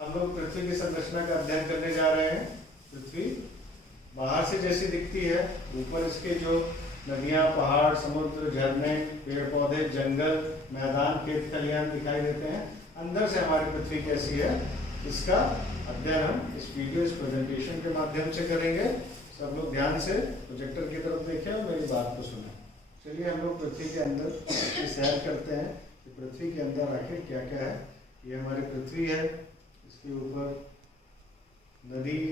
हम लोग पृथ्वी की संरचना का अध्ययन करने जा रहे हैं। पृथ्वी बाहर से जैसी दिखती है, ऊपर इसके जो नदियाँ, पहाड़, समुद्र, झरने, पेड़ पौधे, जंगल, मैदान, खेत खलिहान दिखाई देते हैं। अंदर से हमारी पृथ्वी कैसी है, इसका अध्ययन हम इस वीडियो, इस प्रेजेंटेशन के माध्यम से करेंगे। सब लोग ध्यान से प्रोजेक्टर की तरफ देखें और मेरी बात को सुनें। चलिए हम लोग पृथ्वी के अंदर की सैर करते हैं कि पृथ्वी के अंदर आखिर क्या क्या है। ये हमारी पृथ्वी है, इसके ऊपर नदी,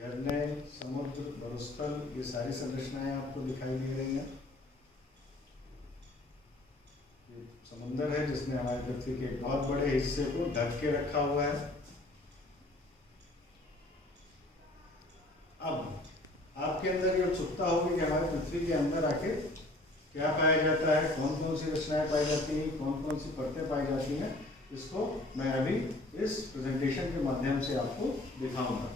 झरने, समुद्र, मरुस्थल, ये सारी संरचनाएं आपको दिखाई दे रही हैं। ये समुद्र है जिसने हमारी पृथ्वी के एक बहुत बड़े हिस्से को ढक के रखा हुआ है। अब आपके अंदर ये उत्सुकता होगी कि हमारी पृथ्वी के अंदर आखिर क्या पाया जाता है, कौन कौन सी रचनाएं पाई जाती हैं, कौन कौन सी परतें पाई जाती हैं। इसको मैं अभी इस प्रेजेंटेशन के माध्यम से आपको दिखाऊंगा।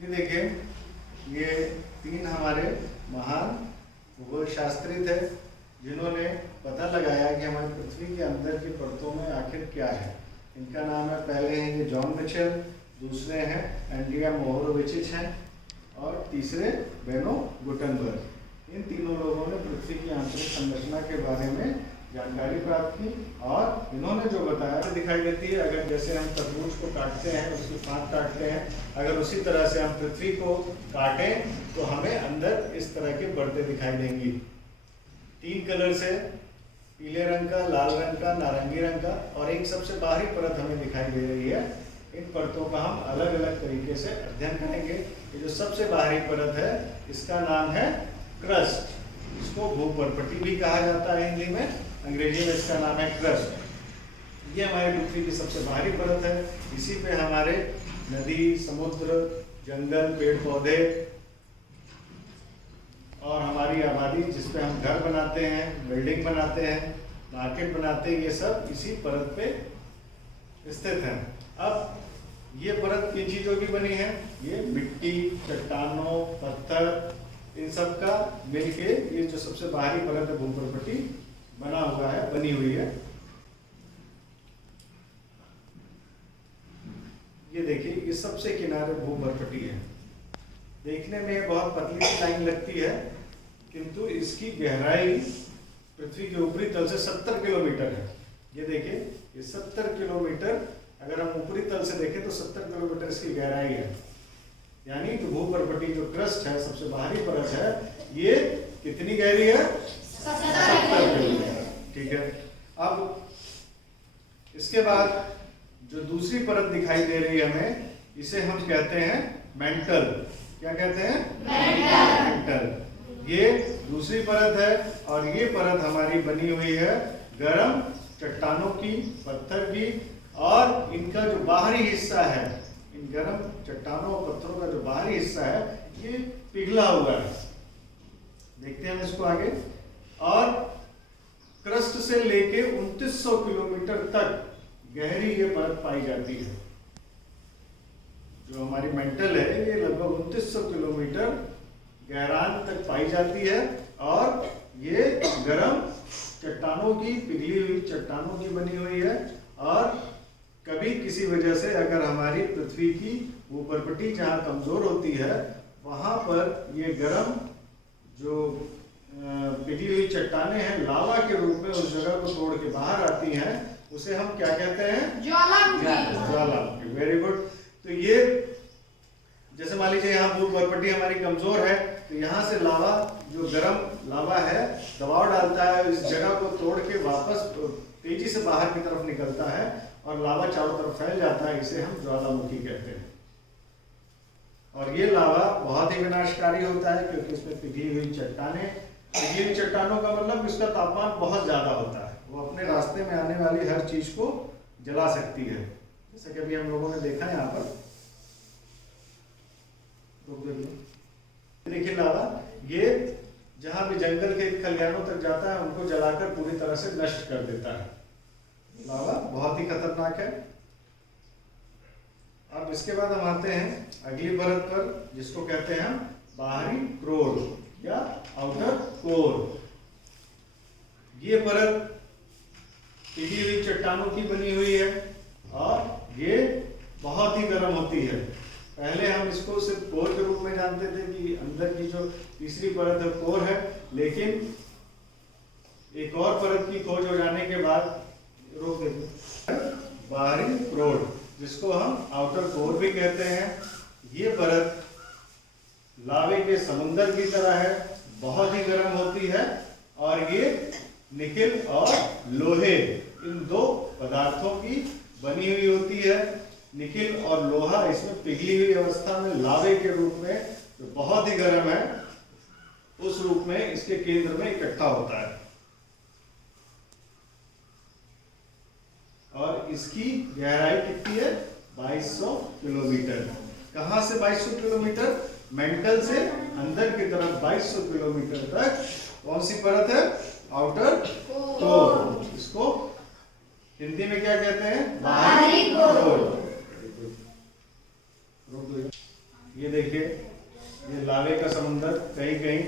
ये देखें, ये 3 हमारे महान भूगोल शास्त्री थे जिन्होंने पता लगाया कि हमारी पृथ्वी के अंदर की परतों में आखिर क्या है। इनका नाम है, पहले हैं ये जॉन मिचेल, दूसरे हैं एंड्रिया मोहोरोविचिच हैं और तीसरे बेनो गुटनबर्ग। इन तीनों लोगों ने पृथ्वी की आंतरिक संरचना के बारे में जानकारी प्राप्त की और इन्होंने जो बताया दिखाई देती है। अगर जैसे हम तरबूज को काटते हैं, उसकी फांक काटते हैं, अगर उसी तरह से हम पृथ्वी को काटें तो हमें अंदर इस तरह के परतें दिखाई देंगी। 3 कलर से, पीले रंग का, लाल रंग का, नारंगी रंग का, और एक सबसे बाहरी परत हमें दिखाई दे रही है। इन परतों का हम अलग अलग तरीके से अध्ययन करेंगे। ये जो सबसे बाहरी परत है, इसका नाम है क्रस्ट। इसको भूपर्पटी भी कहा जाता है हिंदी में, अंग्रेजी में इसका नाम है क्रस्ट। ये हमारी पृथ्वी की सबसे बाहरी परत है। इसी पे हमारे नदी, समुद्र, जंगल, पेड़ पौधे और हमारी आबादी, जिस पे हम घर बनाते हैं, बिल्डिंग बनाते हैं, मार्केट बनाते हैं, ये सब इसी परत पे स्थित है। अब ये परत किन चीज़ों की बनी है? ये मिट्टी, चट्टानों, पत्थर, इन सब का मिलके ये जो सबसे बाहरी परत है भूपर्पटी बना हुआ है, बनी हुई है। ये देखिए, ये सबसे किनारे भूपर्पटी है। देखने में बहुत पतली सी लाइन लगती है, किंतु इसकी गहराई पृथ्वी के ऊपरी तल से 70 किलोमीटर है। ये देखिए, ये 70 किलोमीटर, अगर हम ऊपरी तल से देखें तो 70 किलोमीटर इसकी गहराई है। यानी कि भूपर्पटी जो क्रस्ट है, सबसे बाहरी परत है, ये कितनी गहरी है? 70 किलोमीटर। ठीक है। अब इसके बाद जो दूसरी परत दिखाई दे रही है हमें, इसे हम कहते हैं मेंटल। क्या कहते हैं? मेंटल। ये दूसरी परत है और ये परत हमारी बनी हुई है गर्म चट्टानों की, पत्थर की, और इनका जो बाहरी हिस्सा है, इन गर्म चट्टानों और पत्थरों का जो बाहरी हिस्सा है, ये पिघला हुआ है। देखते हैं हम इसको आगे। और क्रस्ट से लेके 2900 किलोमीटर तक गहरी ये परत पाई जाती है। जो हमारी मेंटल है, ये लगभग 2900 किलोमीटर गहराई तक पाई जाती है और ये गर्म चट्टानों की, पिघली हुई चट्टानों की बनी हुई है। और कभी किसी वजह से अगर हमारी पृथ्वी की भूपर्पटी जहाँ कमजोर होती है, वहाँ पर ये गर्म जो पिघली हुई चट्टानें हैं, लावा के रूप में उस जगह को तोड़ के बाहर आती हैं। उसे हम क्या कहते हैं? ज्वालामुखी। Very good. तो ये जैसे मान लीजिए यहाँ भूपर्पटी हमारी कमजोर है, तो यहाँ से लावा, जो गर्म लावा है, दबाव डालता है, इस जगह को तोड़ के वापस तेजी से बाहर की तरफ निकलता है और लावा चारों तरफ फैल जाता है। इसे हम ज्वालामुखी कहते हैं। और ये लावा बहुत ही विनाशकारी होता है, क्योंकि इसमें पिघली हुई चट्टानें, पिघली हुई चट्टानों का मतलब इसका तापमान बहुत ज्यादा होता है। वो अपने रास्ते में आने वाली हर चीज को जला सकती है। जैसे कि अभी हम लोगों ने देखा यहाँ पर, देखिए लावा, ये जहां भी जंगल के खलिहानों तक जाता है, उनको जलाकर पूरी तरह से नष्ट कर देता है। लावा बहुत ही खतरनाक है। अब इसके बाद हम आते हैं अगली परत पर, जिसको कहते हैं हम बाहरी क्रोर या आउटर कोर। ये परत पिघली हुई चट्टानों की बनी हुई है और बहुत ही गर्म होती है। पहले हम इसको सिर्फ कोर के रूप में जानते थे कि अंदर की जो तीसरी परत है कोर है, लेकिन एक और परत की खोज हो जाने के बाद रोक देते बाहरी प्रोड, जिसको हम आउटर कोर भी कहते हैं। ये परत लावे के समुंदर की तरह है, बहुत ही गर्म होती है और ये निकेल और लोहे इन दो पदार्थों की बनी हुई होती है। निकेल और लोहा इसमें पिघली हुई अवस्था में लावे के रूप में, जो बहुत ही गर्म है, उस रूप में इसके केंद्र में इकट्ठा होता है। और इसकी गहराई कितनी है? 2200 किलोमीटर। कहां से 2200 किलोमीटर? मेंटल से अंदर की तरफ 2200 किलोमीटर तक कौन सी परत है? Outer core. इसको हिंदी में क्या कहते हैं? बाहरी कोर। ये देखिए, ये लावे का समुंदर, कहीं कहीं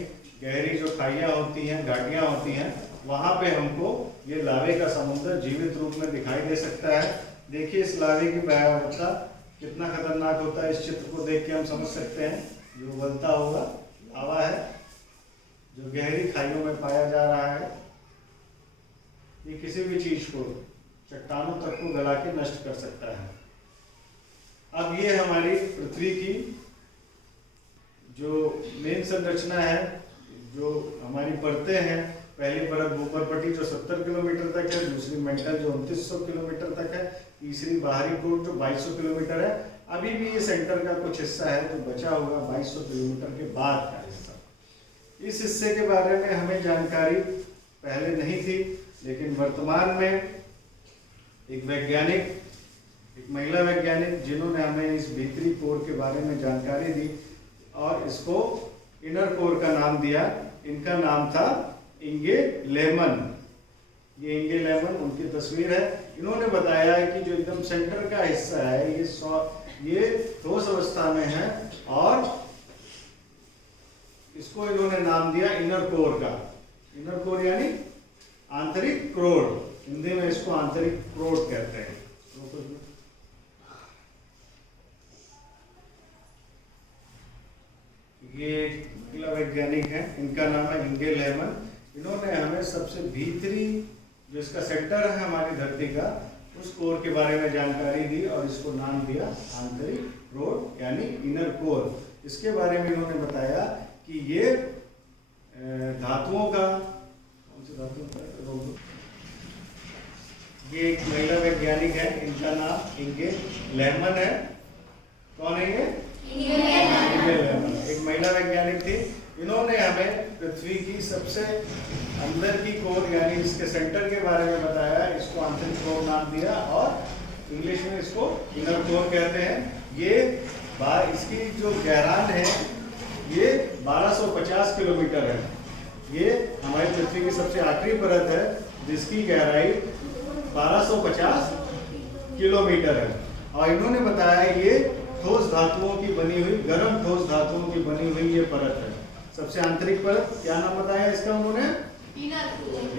गहरी जो खाइयां होती हैं, घाटियां होती हैं, वहां पे हमको ये लावे का समुंदर जीवित रूप में दिखाई दे सकता है। देखिए इस लावे की भयावहता कितना खतरनाक होता है। इस चित्र को देख के हम समझ सकते हैं, जो उबलता होगा लावा है, जो गहरी खाइयों में पाया जा रहा है। ये किसी भी चीज को, चट्टानों तक को गला के नष्ट कर सकता है। अब ये हमारी पृथ्वी की जो मेन संरचना है, जो हमारी परतें हैं, पहली परत भूपर्पटी जो 70 किलोमीटर तक है, दूसरी मेंटल जो 2900 किलोमीटर तक है, तीसरी बाहरी कोर जो 2200 किलोमीटर है। अभी भी ये सेंटर का कुछ हिस्सा है जो बचा हुआ 2200 किलोमीटर के बाद का हिस्सा। इस हिस्से के बारे में हमें जानकारी पहले नहीं थी, लेकिन वर्तमान में एक वैज्ञानिक, एक महिला वैज्ञानिक, जिन्होंने हमें इस भीतरी कोर के बारे में जानकारी दी और इसको इनर कोर का नाम दिया। इनका नाम था इंगे लेमन। ये इंगे लेमन, उनकी तस्वीर है। इन्होंने बताया है कि जो एकदम सेंटर का हिस्सा है ये ठोस अवस्था में है और इसको इन्होंने नाम दिया इनर कोर का। इनर कोर यानी आंतरिक क्रोड, हिंदी में इसको आंतरिक क्रोड कहते हैं। ये महिला वैज्ञानिक है, इनका नाम है इंगे लेमन। इन्होंने हमें सबसे भीतरी जो इसका सेंटर है हमारी धरती का, उस कोर के बारे में जानकारी दी और इसको नाम दिया आंतरिक क्रोड यानी इनर कोर। इसके बारे में इन्होंने बताया कि ये धातुओं का, कौन सी धातु का, ये एक महिला वैज्ञानिक है, इनका नाम इंगे लेमन है। कौन है ये? इंगे लेमन, एक महिला वैज्ञानिक थी। इन्होंने हमें पृथ्वी की सबसे अंदर की कोर यानी इसके सेंटर के बारे में बताया। इसको आंतरिक कोर नाम दिया और इंग्लिश में इसको इनर कोर कहते हैं। ये इसकी जो गहराई है ये 1250 किलोमीटर है। ये हमारी पृथ्वी की सबसे आखिरी परत है जिसकी गहराई 1250 किलोमीटर है। और इन्होंने बताया ये ठोस धातुओं की बनी हुई, गर्म ठोस धातुओं की बनी हुई ये परत है। सबसे आंतरिक परत, क्या नाम बताया इसका उन्होंने?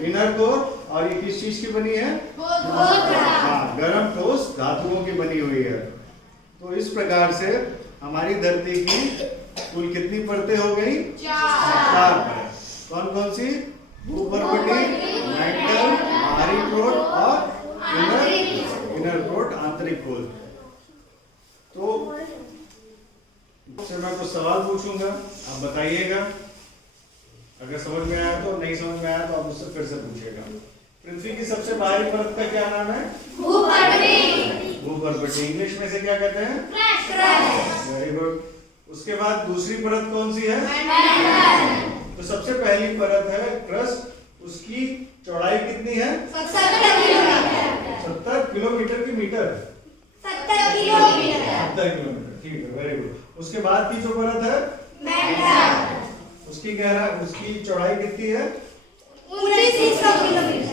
Inner core. और ये किस चीज की बनी है? हाँ, गर्म ठोस धातुओं की बनी हुई है। तो इस प्रकार से हमारी धरती की कुल कितनी परतें हो गई? 4 परत। कौन कौन सी? भूपर्पटी, मेंटल, बाहरी कोर और इनर कोर, आंतरिक कोर। तो मैं कुछ सवाल पूछूंगा, आप बताइएगा। अगर समझ में आया तो, नहीं समझ में आया तो आप मुझसे फिर से पूछिएगा। पृथ्वी की सबसे बाहरी परत का क्या नाम है? भूपर्पटी। भूपर्पटी इंग्लिश में से क्या कहते हैं? Very good. उसके बाद दूसरी परत कौन सी है? तो सबसे पहली परत है क्रस्ट। उसकी चौड़ाई कितनी है? 70 किलोमीटर की मीटर? 70 किलोमीटर, ठीक है, वेरी गुड। उसके बाद की जो परत है मेंटल, उसकी चौड़ाई कितनी है? 2900 किलोमीटर,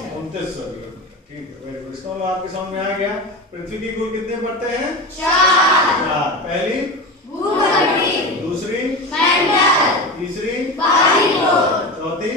ठीक है, वेरी गुड। इसका मतलब आपके समझ में आ गया। पृथ्वी की कुल कितने परतें हैं? 4। पहली भूपर्पटी, दूसरी मेंटल, तीसरी बाहरी कोर, चौथी